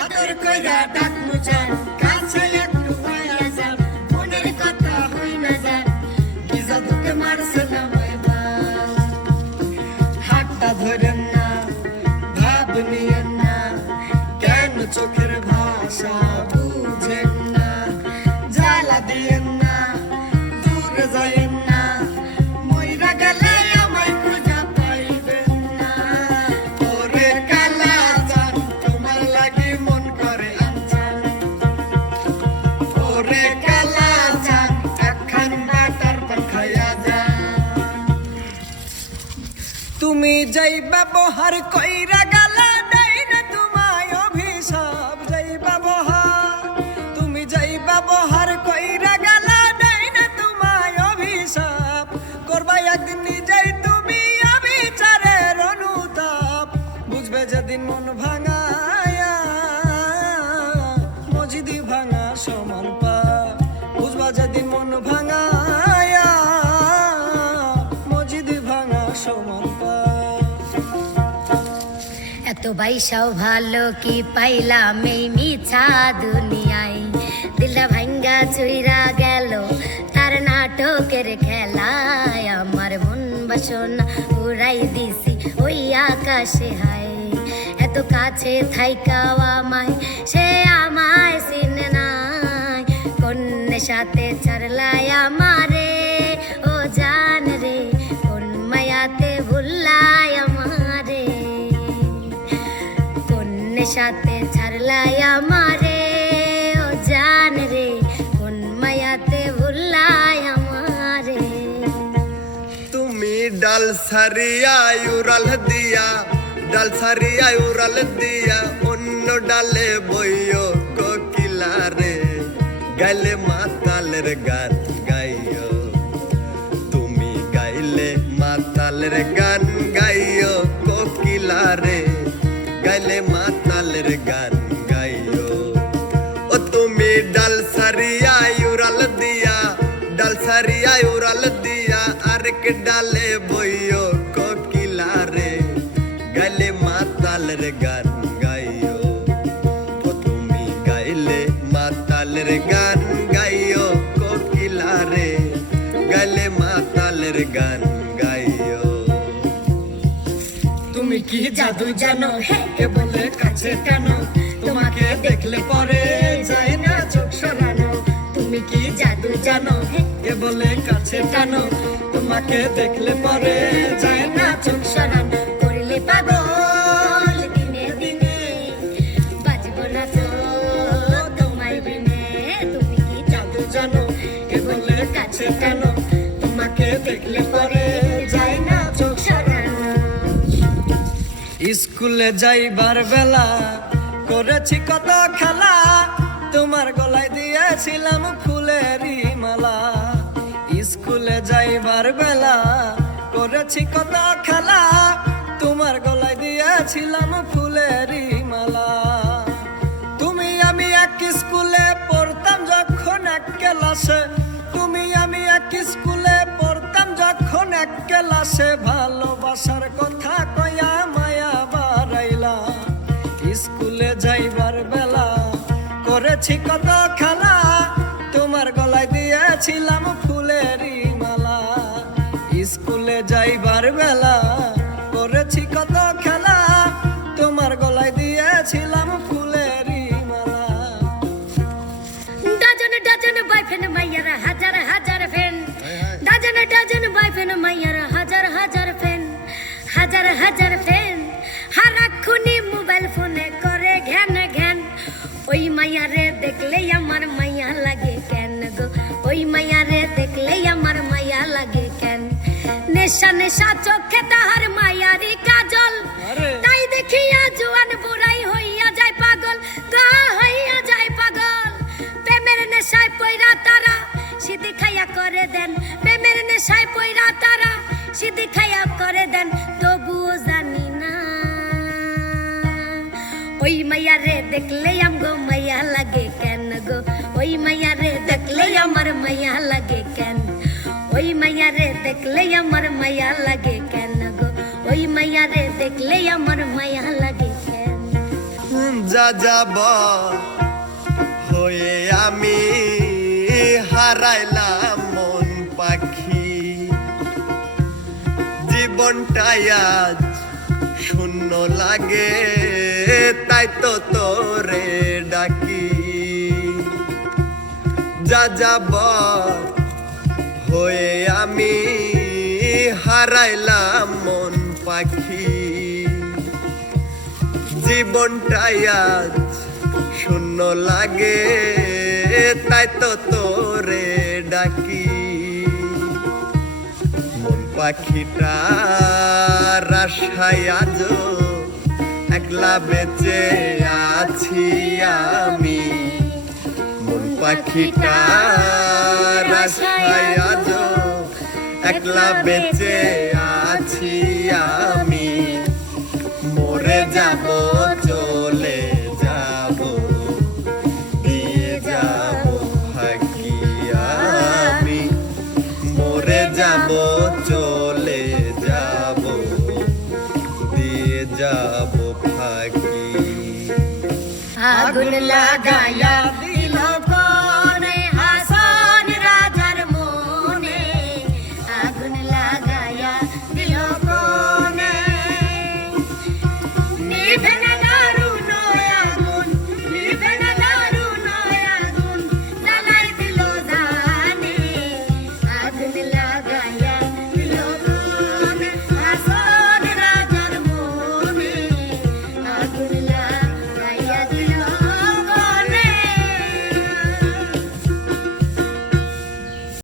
আদর কইরা ডাক মুচান কাছে একটু পাইয়া যান, মনের কথা হই না যান, কি জাদুকে মারছে না হাতটা ধরেন না, ভাব নিয়েন তুমি যাই ব্যবহার কইরা গালা তোমায় তুমি কইরা গালা তোমায় করবা একদিন নিজেই তুমি বুঝবে যেদিন মন ভাঙায়া মজিদি ভাঙা সমান পা বুঝবা যেদিন এত বাইসাও ভালো কি পাইলাম এই মিছা দুনিয়ায়? দিলটা ভাঙ্গা চুইরা গেল তার নাটকের খেলায়। আমার মন বাসনা উড়াই দিছি ওই আকাশে হায়। এত কাছে থাইকাও আমায়, সে সাথে ছাড়লাই আমারে, ও জান রে, কোন মায়াতে ভুল্লাই আমারে। তুমি ডাল সারিয়া, উড়াল দিয়া, ডাল সারিয়া, উড়াল দিয়া, অন্য ডালে বইও কোকিলা রে। গাইলে মাতালের গান গাইও, তুমি গাইলে মাতালের গান সারিয়া উড়াল দিয়া আরেক ডালে বইও কোকিলা রে গাইলে মাতালের গান গাইও ও তুমি গাইলে মাতালের গান গাইও কোকিলা রে গাইলে মাতালের গান গাইও তুমি কি জাদু জানো কে বলে কাছে কেন তোমাকে দেখলে পরে বলে কাছে কেন তোমাকে দেখলে পরে যায় না চোখ সরানো। করলে বাজবো না জানো? কে বলে কাছে কেন তোমাকে দেখলে পরে স্কুলে যাইবার বেলা করেছি কত খেলা। তোমার গলায় দিয়েছিলাম ফুলেরই মালা। স্কুলে যাইবার বেলা করেছি কত খেলা। তোমার গলায় দিয়েছিলাম ফুলেরই মালা। তুমি আমি এক স্কুলে পড়তাম যখন এক ক্লাসে। তুমি আমি এক স্কুলে পড়তাম যখন এক ক্লাসে। ভালোবাসার কথা কয়া মায়া বাড়াইলা। স্কুলে যাইবার বেলা করেছি কত স্কুলে যাইবার বেলা করেছি কত খেলা। তোমার গলায় দিয়েছিলাম ফুলেরই মালা। ডজন ডজন বয়ফ্রেন্ড মাইয়ার হাজার হাজার ফ্রেন্ড ডজন ডজন বয়ফ্রেন্ড মাইয়ার হাজার হাজার ফ্রেন্ড হাজার হাজার ফ্রেন্ড হারাক্ষুনি মোবাইল ফোনে করে ঘ্যান ঘ্যান। ওই মাইয়ারে দেখলে নেশা নেশা চোখে তাহার মায়ারি কাজল। তাই দেখিয়া জোয়ান বুড়াই হইয়া যায় পাগল গা হইয়া যায় পাগল। প্রেমের নেশায় পয়রা তারা সিদ্ধি খাইয়া করে দেন। প্রেমের নেশায় পয়রা তারা সিদ্ধি খাইয়া করে দেন। তবুও জানি না। ওই মাইয়া রে দেখলে আমগো মাইয়া লাগে কেন গো? ওই মাইয়া রে দেখলে আমার মাইয়া লাগে কেন? মাইয়া রে দেখলে আমার মাইয়া লাগে কেন গো ওই মাইয়া রে দেখলে আমার মাইয়া লাগে কেন যা যাব হয়ে আমি হারাইলাম মন পাখি জীবনটাই আজ শূন্য লাগে তাই তো তোরে ডাকি যা যাব হয়ে আমি হারাইলাম মন পাখি। জীবনটাই আজ শূন্য লাগে, তাই তো তোরে ডাকি। মন পাখিটা রাশায় আজ একলা বেঁচে আছি আমি। মন পাখিটা রাশায় আজ একলা বেঁচে আছি আমি। মরে যাব চলে যাব দিয়ে যাব ফাঁকি আমি। মরে যাব চলে যাব দিয়ে যাব ফাঁকি আগুন লাগাইয়া দিয়া